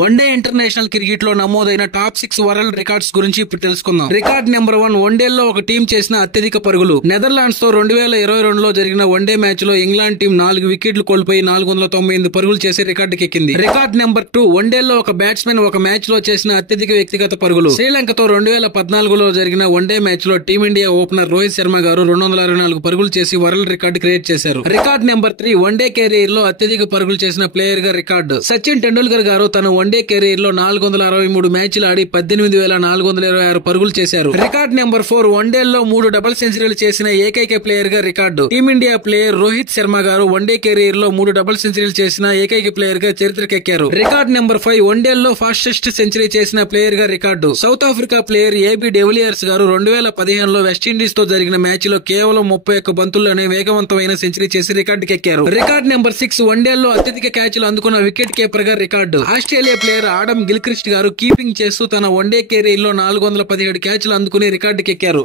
One day international cricket లో నమోదైన top 6 world records గురించి ఇప్పుడు తెలుసుకుందాం. రికార్డ్ నెంబర్ 1, వన్డేల్లో ఒక టీం చేసిన అత్యధిక పరుగులు. నెదర్లాండ్స్ తో 2022లో జరిగిన వన్డే మ్యాచ్ లో ఇంగ్లాండ్ టీం 4 వికెట్లు కోల్పోయి 498 పరుగులు చేసి రికార్డుకెక్కింది. రికార్డ్ నెంబర్ 2, వన్డేల్లో ఒక బ్యాట్స్మెన్ ఒక మ్యాచ్ లో చేసిన అత్యధిక వ్యక్తిగత పరుగులు. శ్రీలంకతో 2014లో జరిగిన వన్డే మ్యాచ్ లో టీమిండియా ఓపెనర్ రోహిత్ శర్మ గారు 264 పరుగులు చేసి వరల్డ్ రికార్డు క్రియేట్ చేశారు. రికార్డ్ నెంబర్ 3, వన్డే కెరీర్ లో అత్యధిక పరుగులు చేసిన ప్లేయర్ గా రికార్డు. సచిన్ టెండూల్కర్ గారు తన వన్డే కెరీర్ లో 463 మ్యాచ్లు ఆడి 18,426 పరుగులు చేశారు. రికార్డ్ నెంబర్ 4, వన్డేల్లో 3 డబుల్ సెంచరీలు చేసిన ఏకైక ప్లేయర్ గా record. Team India player Rohit Sharma గారు వన్డే కెరీర్ లో 3 డబుల్ సెంచరీలు చేసిన ఏకైక ప్లేయర్ గా చరిత్రకెక్కారు. రికార్డ్ నెంబర్ 5, వన్డేల్లో ఫాస్టెస్ట్ సెంచరీ చేసిన ప్లేయర్ గా record. South Africa player AB de Villiers గారు 2015లో వెస్టిండీస్ తో జరిగిన మ్యాచ్ లో కేవలం 31 బంతుల్లోనే వేగవంతమైన సెంచరీ చేసి రికార్డుకెక్కారు. రికార్డ్ నెంబర్ 6, వన్డేల్లో అత్యధిక క్యాచ్లు అందుకున్న వికెట్ కీపర్ గా record. Australia player Adam Gilchrist గారు కీపింగ్ చేస్తూ తన వన్డే కెరీర్ లో 417 క్యాచ్లు అందుకుని రికార్డుకెక్కారు.